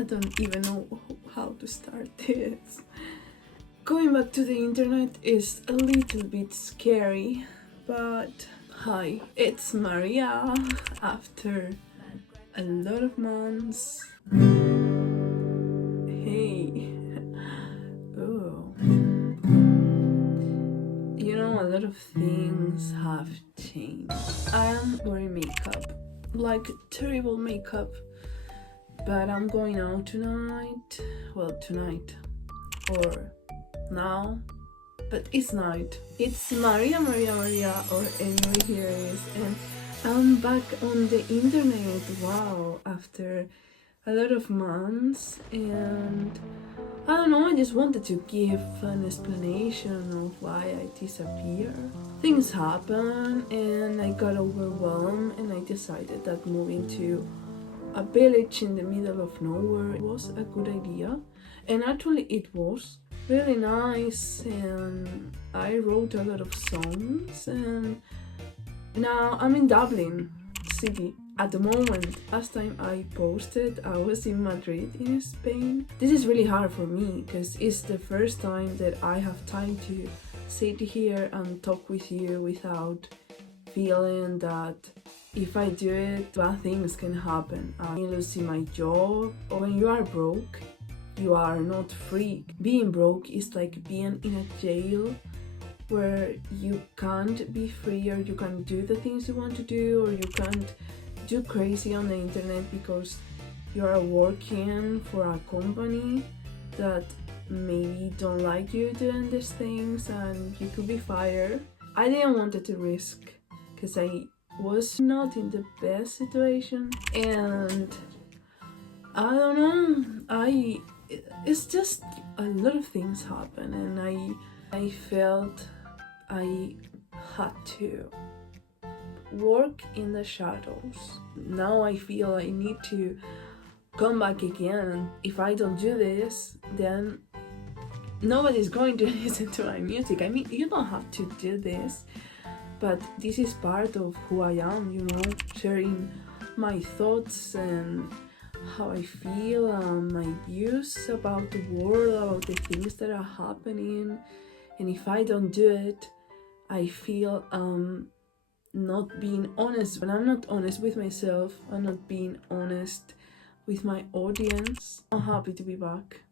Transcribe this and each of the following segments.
I don't even know how to start this. Going back to the internet is a little bit scary, but hi, it's Maria after a lot of months. Hey, oh, you know, a lot of things have changed. I am wearing makeup, like terrible makeup, but I'm going out tonight. Well, tonight or now, but it's night. It's Maria, or anyway, here it is, and I'm back on the internet. Wow, after a lot of months, and I don't know, I just wanted to give an explanation of why I disappear. Things happen, and I got overwhelmed, and I decided that moving to a village in the middle of nowhere was a good idea, and actually it was really nice, and I wrote a lot of songs, and now I'm in Dublin city at the moment. Last time I posted, I was in Madrid in Spain. This is really hard for me because it's the first time that I have time to sit here and talk with you without feeling that if I do it, bad things can happen. I'm losing my job, or when you are broke, you are not free. Being broke is like being in a jail where you can't be free, or you can't do the things you want to do, or you can't do crazy on the internet because you are working for a company that maybe don't like you doing these things and you could be fired. I didn't want to risk because I was not in the best situation, and I don't know, it's just a lot of things happen, and I felt I had to work in the shadows. Now I feel I need to come back again. If I don't do this, then nobody's going to listen to my music. I mean, you don't have to do this, but this is part of who I am, you know, sharing my thoughts and how I feel, my views about the world, about the things that are happening. And if I don't do it, I feel not being honest. When I'm not honest with myself, I'm not being honest with my audience. I'm happy to be back.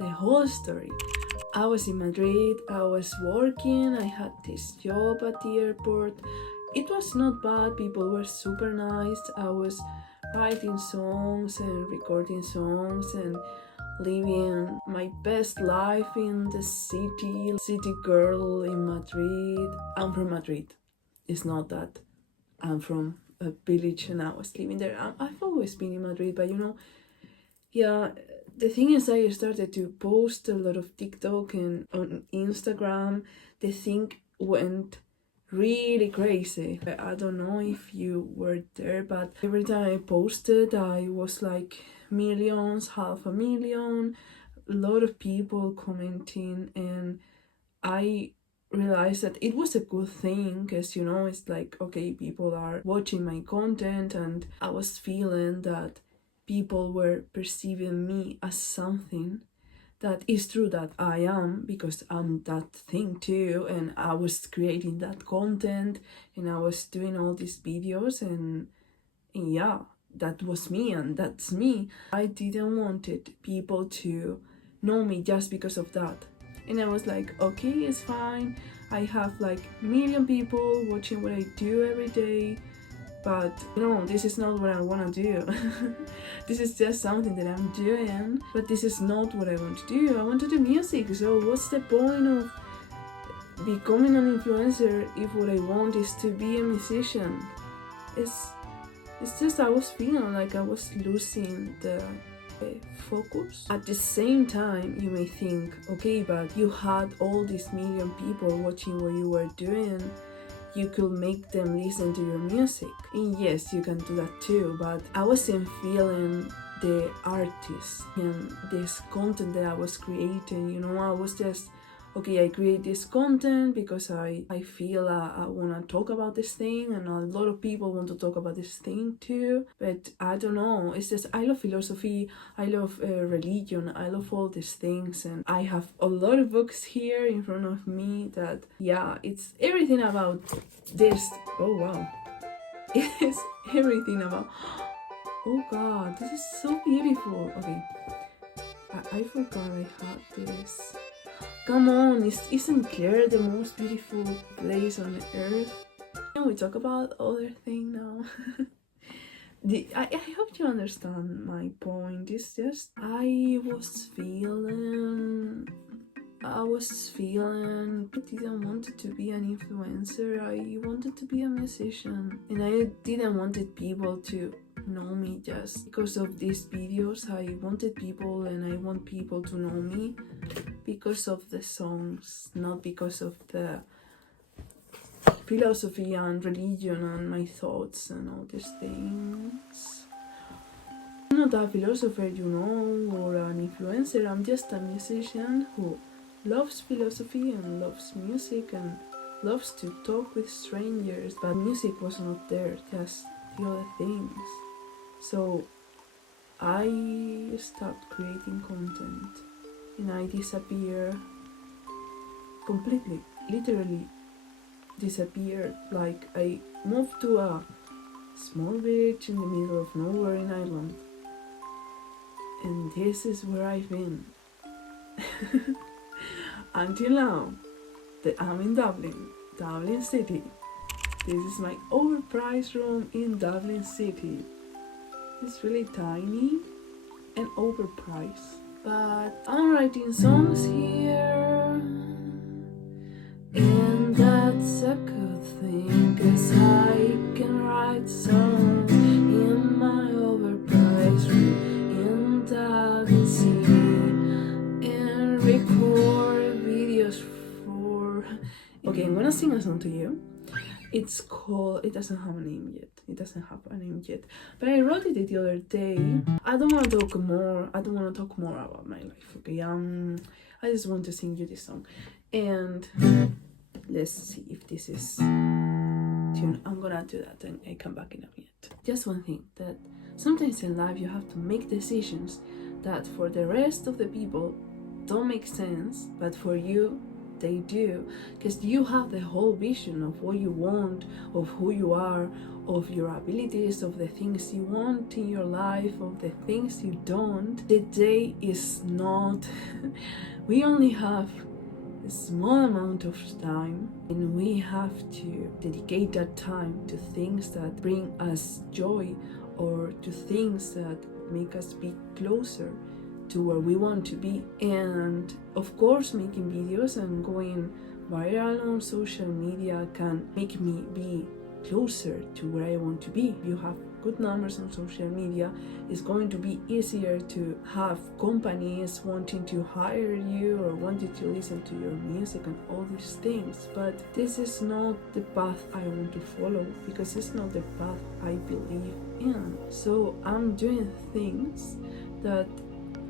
The whole story. I was in Madrid, I was working, I had this job at the airport. It was not bad, people were super nice. I was writing songs and recording songs and living my best life in the city girl in Madrid. I'm from Madrid. It's not that I'm from a village and I was living there. I've always been in Madrid, but you know, yeah, the thing is, I started to post a lot of TikTok and on Instagram. The thing went really crazy. I don't know if you were there, but every time I posted, I was like millions, 500,000, a lot of people commenting, and I realized that it was a good thing because, you know, it's like, okay, people are watching my content, and I was feeling that people were perceiving me as something that is true that I am, because I'm that thing too, and I was creating that content and I was doing all these videos, and yeah, that was me and that's me. I didn't want people to know me just because of that. And I was like, okay, it's fine. I have like a million people watching what I do every day, but you know, this is not what I want to do. This is just something that I'm doing, but this is not what I want to do. I want to do music, so what's the point of becoming an influencer if what I want is to be a musician? It's just I was feeling like I was losing the focus. At the same time, you may think, okay, but you had all these million people watching what you were doing, you could make them listen to your music. And yes, you can do that too, but I wasn't feeling the artist and this content that I was creating, you know, I was just okay, I create this content because I feel I want to talk about this thing, and a lot of people want to talk about this thing too. But I don't know, it's just I love philosophy, I love religion, I love all these things, and I have a lot of books here in front of me that, yeah, it's everything about this. Oh wow. It's everything about, oh god, this is so beautiful. Okay, I forgot I had this. Come on, isn't Claire the most beautiful place on earth? Can we talk about other thing now? I hope you understand my point. It's just I didn't want to be an influencer. I wanted to be a musician, and I didn't wanted people to know me just because of these videos. I wanted people, and I want people to know me because of the songs, not because of the philosophy and religion and my thoughts and all these things. I'm not a philosopher, or an influencer. I'm just a musician who loves philosophy and loves music and loves to talk with strangers, but music was not there, just the other things. So I start creating content, and I disappear completely, literally disappeared. Like I moved to a small village in the middle of nowhere in Ireland, and this is where I've been until now that I'm in Dublin City. This is my overpriced room in Dublin City. It's really tiny and overpriced, but I'm writing songs here, and that's a good thing, 'cause I can write songs in my overpriced room in Dublin City and record videos for... Okay, I'm gonna sing a song to you. It's called, it doesn't have a name yet. But I wrote it the other day. I don't want to talk more about my life, okay? I just want to sing you this song. And let's see if this is tune. I'm gonna do that and I come back in a minute. Just one thing, that sometimes in life you have to make decisions that for the rest of the people don't make sense, but for you they do, because you have the whole vision of what you want, of who you are, of your abilities, of the things you want in your life, of the things you don't. The day is not we only have a small amount of time, and we have to dedicate that time to things that bring us joy, or to things that make us be closer to where we want to be. And of course, making videos and going viral on social media can make me be closer to where I want to be. If you have good numbers on social media, it's going to be easier to have companies wanting to hire you or wanting to listen to your music and all these things. But this is not the path I want to follow, because it's not the path I believe in. So I'm doing things that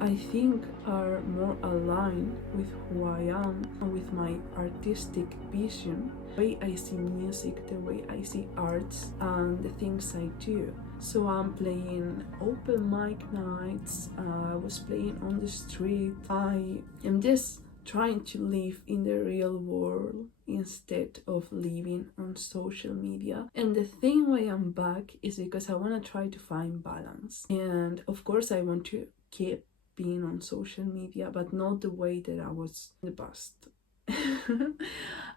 I think are more aligned with who I am and with my artistic vision, the way I see music, the way I see arts, and the things I do. So I'm playing open mic nights, I was playing on the street. I am just trying to live in the real world instead of living on social media. And the thing why I'm back is because I want to try to find balance. And of course I want to keep being on social media, but not the way that I was in the past.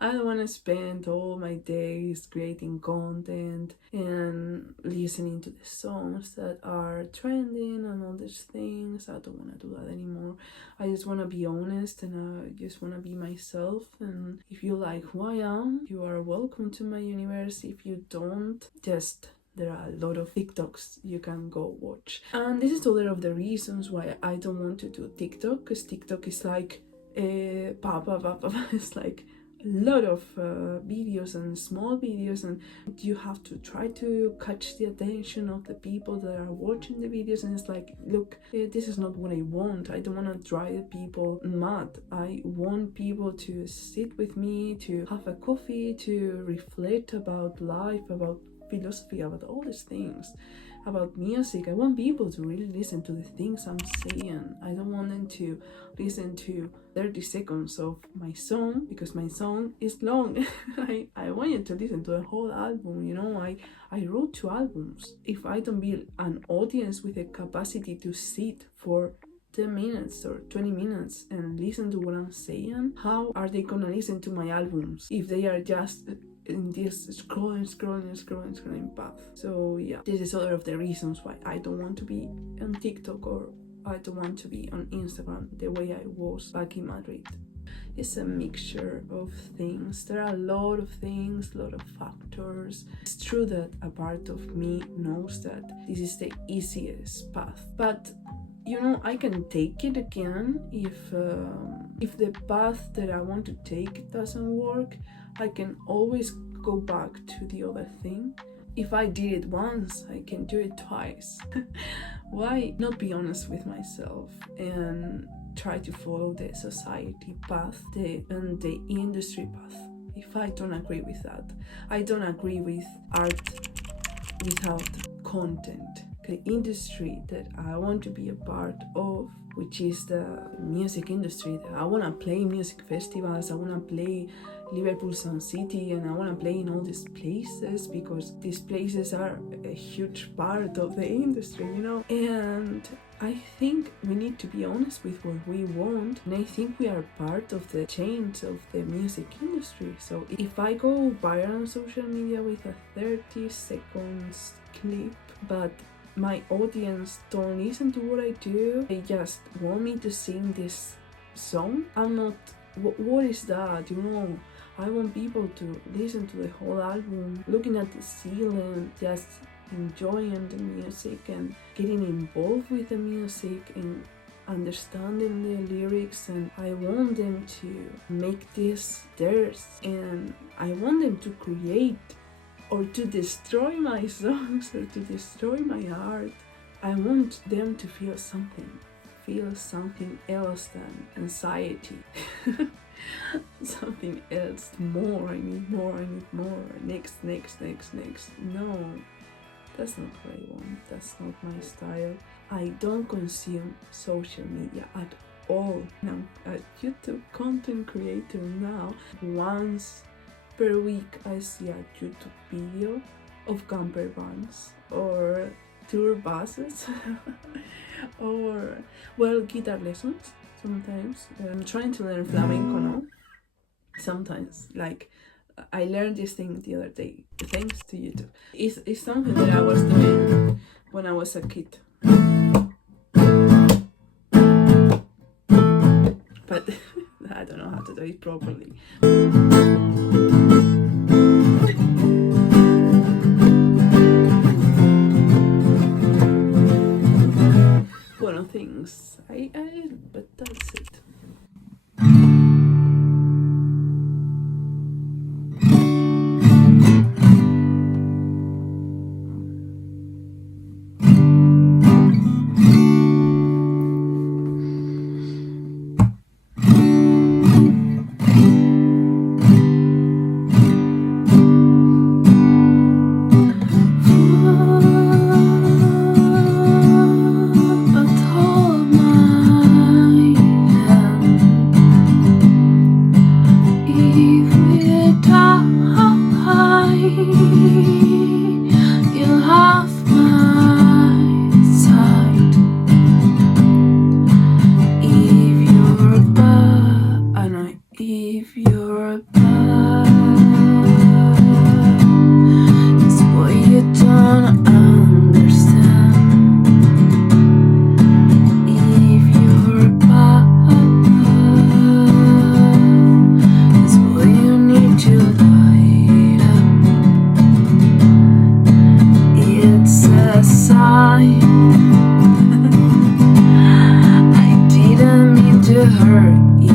I don't want to spend all my days creating content and listening to the songs that are trending and all these things. I don't want to do that anymore. I just want to be honest, and I just want to be myself. And if you like who I am, you are welcome to my universe. If you don't, there are a lot of TikToks you can go watch. And this is other of the reasons why I don't want to do TikTok, because TikTok is like it's like a lot of videos and small videos, and you have to try to catch the attention of the people that are watching the videos, and it's like, look, this is not what I want. I don't want to drive people mad. I want people to sit with me, to have a coffee, to reflect about life, about philosophy, about all these things, about music. I want people to really listen to the things I'm saying. I don't want them to listen to 30 seconds of my song, because my song is long. I want you to listen to the whole album. You know, I wrote 2 albums. If I don't build an audience with the capacity to sit for 10 minutes or 20 minutes and listen to what I'm saying, how are they gonna listen to my albums if they are just in this scrolling path? So yeah, this is other of the reasons why I don't want to be on TikTok, or I don't want to be on Instagram the way I was back in Madrid. It's a mixture of things. There are a lot of things, a lot of factors. It's true that a part of me knows that this is the easiest path, but you know, I can take it again if the path that I want to take doesn't work. I can always go back to the other thing. If I did it once, I can do it twice. Why not be honest with myself and try to follow the society path and the industry path? If I don't agree with that, I don't agree with art without content. The industry that I want to be a part of, which is the music industry, that I want to play music festivals, I want to play Liverpool Sound City, and I want to play in all these places, because these places are a huge part of the industry, you know. And I think we need to be honest with what we want, and I think we are part of the change of the music industry. So if I go viral on social media with a 30 seconds clip, but my audience don't listen to what I do, they just want me to sing this song, I'm not, what is that, you know? I want people to listen to the whole album, looking at the ceiling, just enjoying the music and getting involved with the music and understanding the lyrics, and I want them to make this theirs, and I want them to create or to destroy my songs or to destroy my art. I want them to feel something else than anxiety. Something else, more, I need more, next. No, that's not what I want, that's not my style. I don't consume social media at all. I'm a YouTube content creator now. Once per week I see a YouTube video of camper vans or tour buses or, well, guitar lessons sometimes. I'm trying to learn flamenco now. Sometimes, like, I learned this thing the other day thanks to YouTube. It's something that I was doing when I was a kid, but I don't know how to do it properly. One of things but that's it. I didn't mean to hurt you.